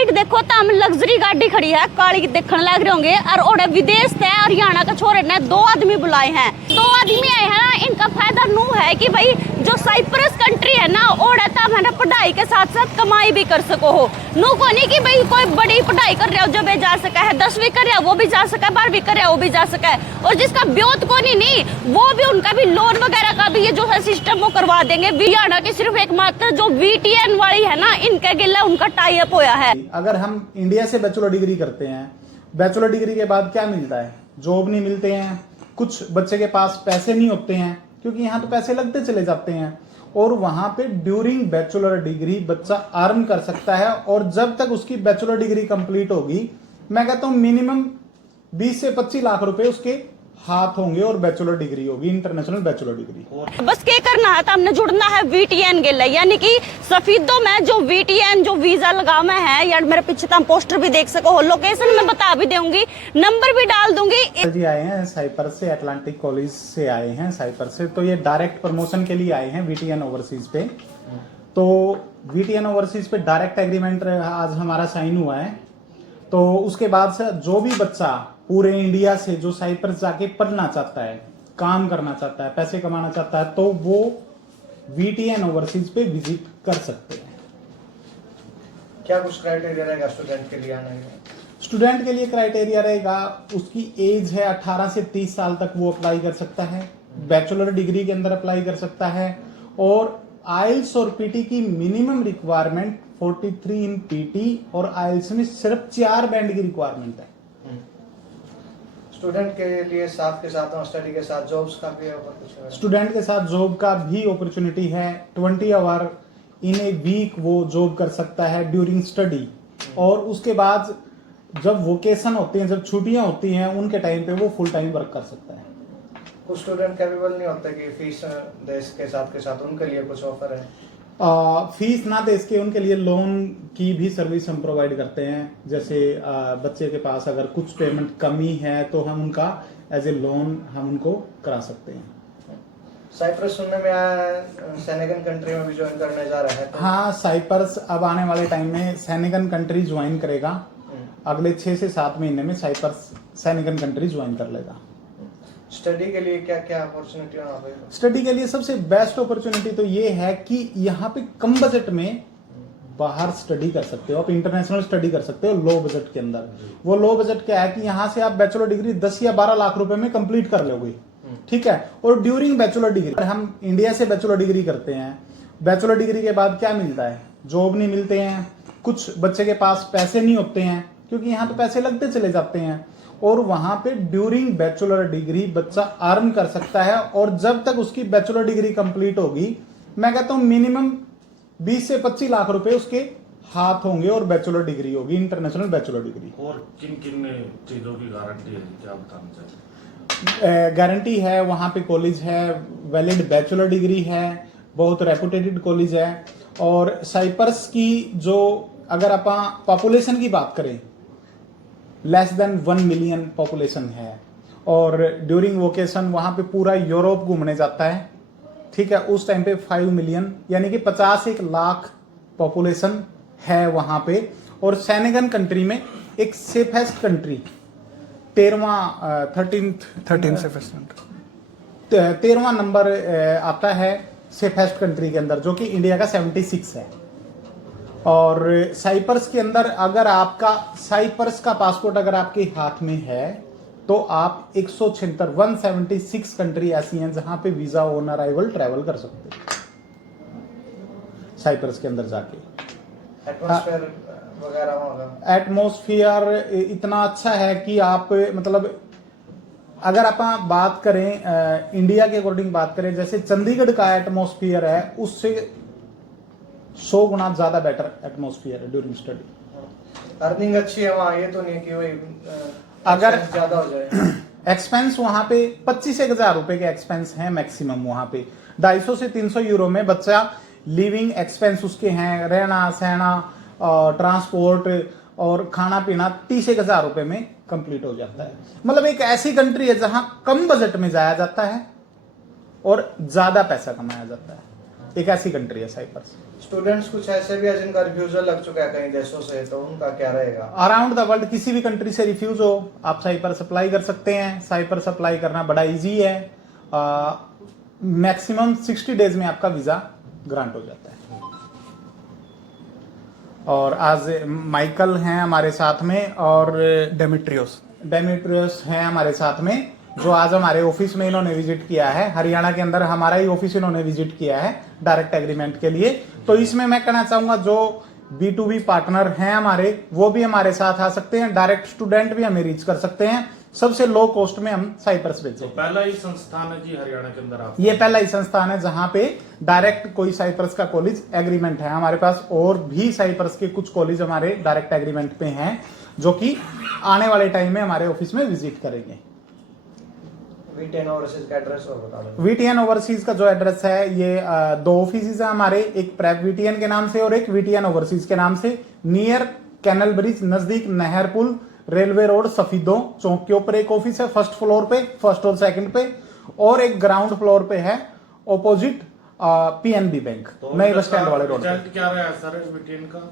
Side देखो तो हम लग्जरी गाड़ी खड़ी है, काली देखने लग रहे होंगे। और ओडे विदेश से हरियाणा का छोरे ने 2 आदमी बुलाए हैं। 2 आदमी आए हैं ना, इनका फायदा नू है कि भाई जो साइप्रस कंट्री है ना, ओडे तो मैंने पढ़ाई के साथ साथ कमाई भी कर सको हो। नू को नहीं कि भाई कोई बड़ी पढ़ाई कर रहा हो जो भी जा सका है, 10वीं कर रहा वो भी जा सका है, 12वीं कर रहा वो भी जा सका है। और जिसका ब्योत को नहीं वो भी उनका भी लोन वगैरह का भी ये जो है सिस्टम वो करवा देंगे। हरियाणा की सिर्फ एकमात्र जो VTN वाली है ना, इनके गिल्ला उनका टाई अप होया है। अगर हम इंडिया से बैचलर डिग्री करते हैं, बैचलर डिग्री के बाद क्या मिलता है? जॉब नहीं मिलते हैं, कुछ बच्चे के पास पैसे नहीं होते हैं, क्योंकि यहाँ तो पैसे लगते चले जाते हैं। और वहां पे ड्यूरिंग बैचलर डिग्री बच्चा अर्न कर सकता है। और जब तक उसकी बैचलर डिग्री कंप्लीट होगी, मैं कहता हूं मिनिमम 20 से 25 लाख रुपए उसके हाथ होंगे और बैचलर डिग्री होगी, इंटरनेशनल बैचलर डिग्री। बस क्या करना है तो हमने जुड़ना है VTN के लिए, यानी कि सफीदों में जो VTN जो वीजा लगाना है, यार मेरे पीछे तो हम पोस्टर भी देख सको हो, लोकेशन मैं बता भी दूंगी, नंबर भी डाल दूंगी। जी आए हैं साइप्रस से, अटलांटिक कॉलेज से आए हैं साइप्रस से। तो ये डायरेक्ट प्रमोशन के लिए आए हैं VTN ओवरसीज पे। तो VTN ओवरसीज पे डायरेक्ट एग्रीमेंट आज हमारा साइन हुआ है। तो उसके बाद से जो भी बच्चा पूरे इंडिया से जो साइप्रस जाके पढ़ना चाहता है, काम करना चाहता है, पैसे कमाना चाहता है, तो वो VTN ओवरसीज पे विजिट कर सकते हैं। क्या कुछ क्राइटेरिया रहेगा स्टूडेंट के लिए आने का? स्टूडेंट के लिए क्राइटेरिया रहेगा, उसकी एज है 18 से 30 साल तक वो अप्लाई कर सकता है, बैचलर डिग्री के अंदर अप्लाई कर सकता है। और आइल्स और पीटी की मिनिमम रिक्वायरमेंट 43 इन पीटी और आइल्स में सिर्फ 4 बैंड की रिक्वायरमेंट है। स्टूडेंट के लिए साथ के साथ स्टडी के साथ जॉब्स का भी अपॉर्चुनिटी? स्टूडेंट के साथ जॉब का भी अपॉर्चुनिटी है। 20 आवर इन ए वीक वो जॉब कर सकता है ड्यूरिंग स्टडी। और उसके बाद जब वोकेशन होते हैं, जब छुट्टियां होती हैं, उनके टाइम पे वो फुल टाइम वर्क कर सकता है। कुछ स्टूडेंट कैपेबल नहीं होते कि फीस देश के साथ उनके लिए कुछ ऑफर है? फीस ना दे इसके उनके लिए लोन की भी सर्विस हम प्रोवाइड करते हैं। जैसे बच्चे के पास अगर कुछ पेमेंट कमी है तो हम उनका एज ए लोन हम उनको करा सकते हैं। साइप्रस सुनने में आया सेनेगन कंट्री में भी ज्वाइन करने जा रहा है तो... हाँ, साइप्रस अब आने वाले टाइम में सेनेगन कंट्री ज्वाइन करेगा। अगले 6 से 7 महीने में साइप्रस सेनेगन कंट्री ज्वाइन कर लेगा। स्टडी के लिए क्या क्या अपॉर्चुनिटी वहाँ पे? स्टडी के लिए सबसे बेस्ट अपॉर्चुनिटी तो ये है कि यहाँ पे कम बजट में बाहर स्टडी कर सकते हो, आप इंटरनेशनल स्टडी कर सकते हो लो बजट के अंदर। वो लो बजट क्या है कि यहाँ से आप बैचलर डिग्री 10 या 12 लाख रुपए में कंप्लीट कर लोगे, ठीक है। और ड्यूरिंग बैचलर डिग्री हम इंडिया से बैचलर डिग्री करते हैं, बैचलर डिग्री के बाद क्या मिलता है? जॉब नहीं मिलते हैं, कुछ बच्चे के पास पैसे नहीं होते हैं, क्योंकि यहाँ तो पैसे लगते चले जाते हैं। और वहां पे ड्यूरिंग बैचलर डिग्री बच्चा अर्न कर सकता है। और जब तक उसकी बैचलर डिग्री कंप्लीट होगी, मैं कहता हूं मिनिमम 20 से 25 लाख रुपए उसके हाथ होंगे और बैचलर डिग्री होगी, इंटरनेशनल बैचलर डिग्री। और किन किन चीजों की गारंटी है, क्या बताना चाहिए? गारंटी है, वहां पे कॉलेज है, वैलिड बैचलर डिग्री है, बहुत रेपुटेटेड कॉलेज है। और साइप्रस की जो अगर आप पॉपुलेशन की बात करें, लेस देन 1 मिलियन पॉपुलेशन है। और ड्यूरिंग वोकेशन वहां पे पूरा यूरोप घूमने जाता है, ठीक है। उस टाइम पे 5 मिलियन यानी कि 51 लाख पॉपुलेशन है वहां पे। और सेनेगन कंट्री में एक सेफेस्ट कंट्री 13वां नंबर आता है सेफेस्ट कंट्री के अंदर, जो कि इंडिया का 76 है। और साइप्रस के अंदर अगर आपका साइप्रस का पासपोर्ट अगर आपके हाथ में है तो आप 176 कंट्री ऐसी हैं जहां पे वीजा ऑन अराइवल ट्रैवल कर सकते हैं साइप्रस के अंदर जाके। एटमॉस्फेयर वगैरह होगा? एटमॉस्फेयर इतना अच्छा है कि आप मतलब अगर आप बात करें इंडिया के अकॉर्डिंग बात करें, जैसे चंडीगढ़ का एटमॉस्फेयर है उससे 100 गुना ज्यादा बेटर एटमॉस्फेयर है ड्यूरिंग स्टडी। अर्निंग अच्छी है वहाँ, ये तो नहीं कि वही अगर ज्यादा हो जाए। एक्सपेंस वहां पे 25,000 रुपए के एक्सपेंस हैं मैक्सिमम वहां पे। 250 से 300 यूरो में बच्चा लिविंग एक्सपेंस उसके हैं, रहना सहना ट्रांसपोर्ट और खाना पीना 30,000 रुपए में कंप्लीट हो जाता है। मतलब एक ऐसी कंट्री है जहां कम बजट में जाया जाता है और ज्यादा पैसा कमाया जाता है। एक ऐसी कंट्री है साइप्रस। स्टूडेंट्स कुछ ऐसे भी है जिनका रिफ्यूजल लग चुका है कई देशों से, तो उनका क्या रहेगा? अराउंड द वर्ल्ड किसी भी कंट्री से रिफ्यूज हो, आप साइप्रस अप्लाई कर सकते हैं। साइप्रस अप्लाई करना बड़ा इजी है, मैक्सिमम 60 डेज में आपका वीजा ग्रांट हो जाता है। और आज माइकल हैं हमारे साथ में और डेमिट्रियोस हैं हमारे साथ में, जो आज हमारे ऑफिस में इन्होंने विजिट किया है। हरियाणा के अंदर हमारा ही ऑफिस इन्होंने विजिट किया है डायरेक्ट एग्रीमेंट के लिए। तो इसमें मैं कहना चाहूंगा जो B2B पार्टनर हैं हमारे, वो भी हमारे साथ आ सकते हैं। डायरेक्ट स्टूडेंट भी हमें रीच कर सकते हैं। सबसे लो कॉस्ट में हम साइप्रस भेजें। तो पहला ही संस्थान है जी हरियाणा के अंदर आप? ये पहला ही संस्थान है जहां पे डायरेक्ट कोई साइप्रस का कॉलेज एग्रीमेंट है। हमारे पास और भी साइप्रस के कुछ कॉलेज हमारे डायरेक्ट एग्रीमेंट पे हैं, जो कि आने वाले टाइम में हमारे ऑफिस में विजिट करेंगे। VTN ओवरसीज का एड्रेस और बता दो। VTN ओवरसीज का जो एड्रेस है, ये 2 ऑफिस है हमारे, एक प्रेप VTN के नाम से और एक VTN ओवरसीज के नाम से। नियर कैनल ब्रिज, नजदीक नहर पुल, रेलवे रोड, सफीदों चौक के ऊपर एक ऑफिस है, फर्स्ट फ्लोर पे, फर्स्ट और सेकंड पे, और एक ग्राउंड फ्लोर पे है ऑपोजिट PNB बैंक, तो नए बस स्टैंड वाले रोड पे। रिजल्ट क्या रहा है सर VTN का?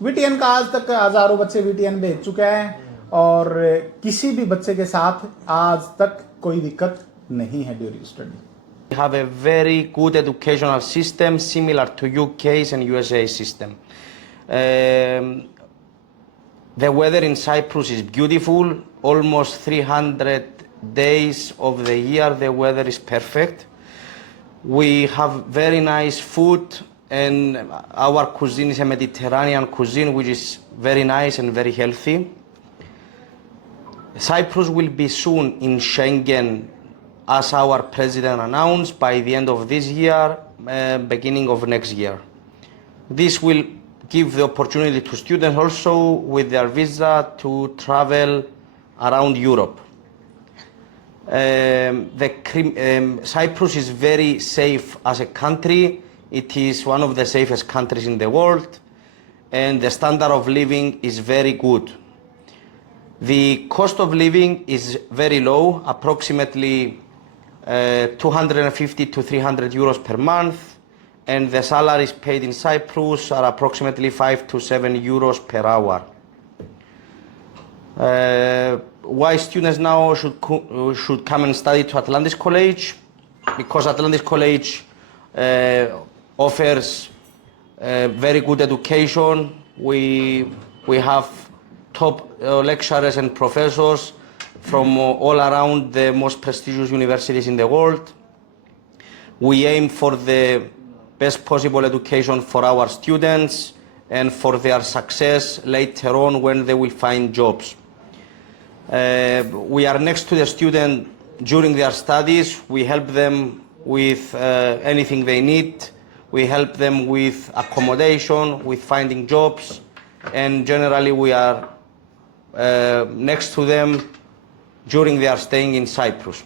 VTN का आज तक हजारों बच्चे VTN भेज चुके हैं और किसी भी बच्चे के साथ आज तक कोई दिक्कत नहीं है during study. We have a very good educational system similar to UK's and USA system. The weather in Cyprus is beautiful. Almost 300 days of the year the weather is perfect. We have very nice food and our cuisine is a Mediterranean cuisine which is very nice and very healthy. Cyprus will be soon in Schengen as our president announced by the end of this year, beginning of next year. This will give the opportunity to students also with their visa to travel around Europe. Cyprus is very safe as a country. It is one of the safest countries in the world, and the standard of living is very good. The cost of living is very low, approximately 250 to 300 euros per month, and the salaries paid in Cyprus are approximately 5 to 7 euros per hour. Why students now should come and study to Atlantis College? Because Atlantis College offers very good education. We have top lecturers and professors from all around the most prestigious universities in the world. We aim for the best possible education for our students and for their success later on when they will find jobs. We are next to the student during their studies. We help them with anything they need. We help them with accommodation, with finding jobs, and generally we are next to them during their staying in Cyprus.